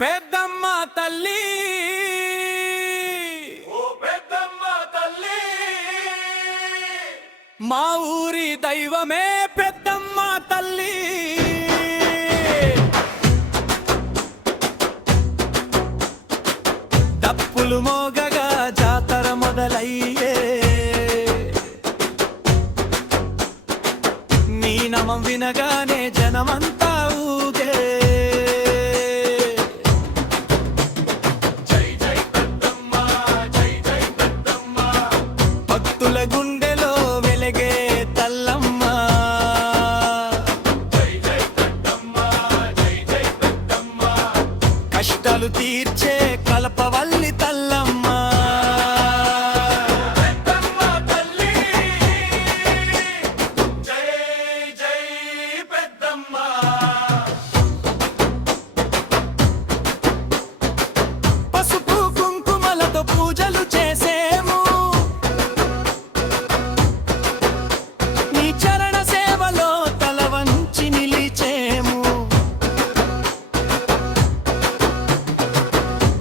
పెద్దమ్మ తల్లి ఓ పెద్దమ్మ తల్లి మా ఊరి దైవమే పెద్దమ్మ తల్లి డప్పులు మోగగా జాతర మొదలయ్యే నీ నమం వినగానే జనమంతా ఊగే భక్తుల గుండెలో వెలిగే తల్లమ్మ కష్టాలు తీర్చే కలపవల్లి తల్లమ్మ పెద్దమ్మ తల్లి జై జై పెద్దమ్మ పసుపు కుంకుమలతో పూజలు చేసేము నీ చరణ సేవలో తల వంచి నిలిచేము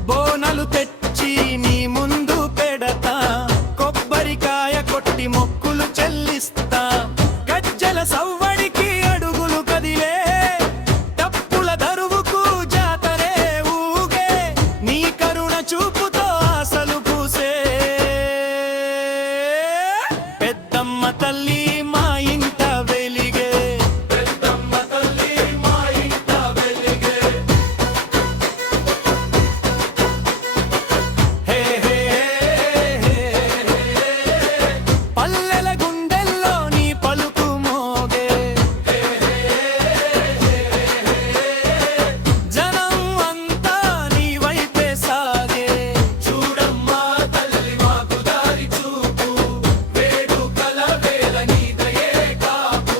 బోనలు తెచ్చి నీ ముందు పెడతా కొబ్బరికాయ కొట్టి మొక్కులు చెల్లిస్తా గజ్జల సవ్వడికి అడుగులు కదిలే డప్పుల దరువుకు జాతరే ఊగే నీ కరుణ చూపుతో ఆశలు పూసే పెద్దమ్మ తల్లి మా ఇంట వెలిగే పెద్దమ్మ తల్లి మా ఇంట వెలిగే హే హే హే పల్లెల గుండెల్లో నీ పలుకు మోగే జనం అంతా నీ వైపే సాగే చూడమ్మా తల్లి మాకు దారి చూపు వేడుకల వేళ నీ దయే కాపు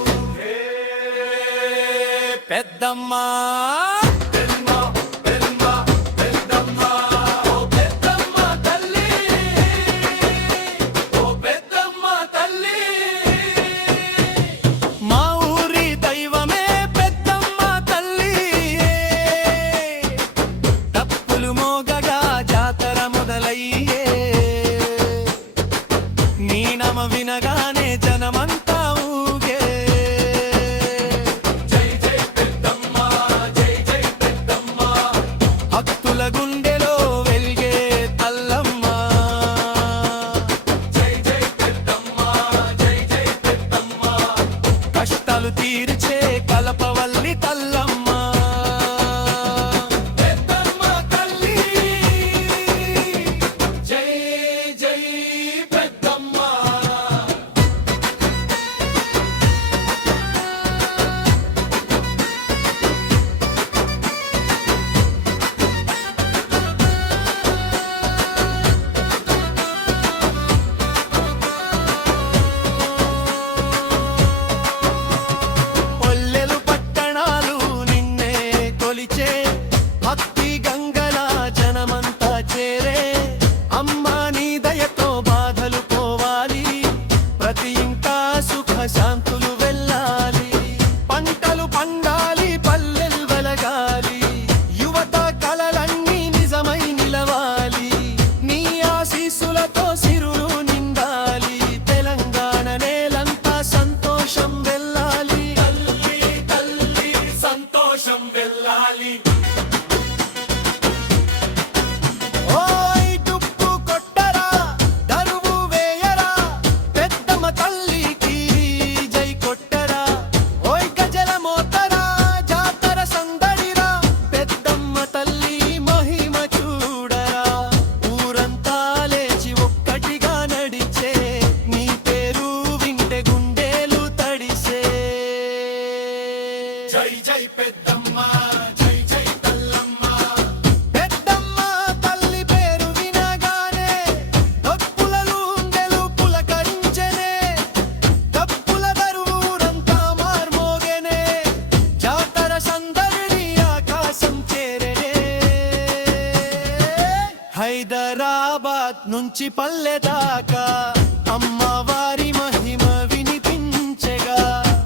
పెద్దమ్మ పెద్దమ్మ పెద్దమ్మ పెద్దమ్మ ఓ పెద్దమ్మ తల్లి ఓ పెద్దమ్మ తల్లి మా ఊరి దైవమే పెద్దమ్మ తల్లి డప్పులు మోగగా జాతర మొదలయ్యే నీ నమ వినగానే జనమంతా ఊగే జై జై పెద్దమ్మ జై జై పెద్దమ్మ భక్తుల గుండెలో వెలిగే తల్లమ్మ జై జై పెద్దమ్మ జై జై పెద్దమ్మ కష్టాలు తీర్చే కలపవల్లి తల్లమ్మ పెద్దమ్మ తల్లి జై జై పెద్దమ్మ పల్లెలు పట్టణాలు నిన్నే కొలిచే భక్తి గంగల జనమంతా చేరే అమ్మా నీ దయతో బాధలు పోవాలి ప్రతి ఇంకా సుఖ శాంతులు వెళ్ళాలి పంటలు పండాలి పల్లెలు వెలగాలి యువత కలలన్నీ నిజమై నిలవాలి నీ ఆశీస్సులతో సిరులు నిండాలి తెలంగాణ నేలంతా సంతోషం వెళ్ళాలి తల్లి తల్లి సంతోషం వెళ్ళాలి ఓయ్ డుప్పు కొట్టరా దరువు వేయరా పెద్దమ్మ తల్లికి జై కొట్టరా ఓయ్ గజల మోతరా జాతర సందడిరా పెద్దమ్మ తల్లి మహిమ చూడరా ఊరంతా లేచి ఒక్కటిగా నడిచే నీ పేరు వింటే గుండెలు తడిసే జై జై పెద్దమ్మ జై జై తల్లమ్మ పెద్దమ్మ తల్లి పేరు వినగానే డప్పులలు ఉండెలు పులకరించెనే డప్పుల దరువురంతా మార్మోగెనే జాతర సందడి ఆకాశం చేరెనే హైదరాబాద్ నుంచి పల్లె దాకా అమ్మవారి మహిమ వినిపించెగా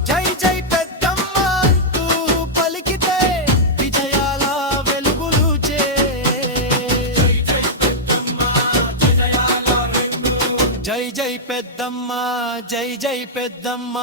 జై జై పెద్దమ్మ అంటూ పలికితే విజయాల వెలుగులు చే జై జై పెద్దమ్మ జై జై పెద్దమ్మ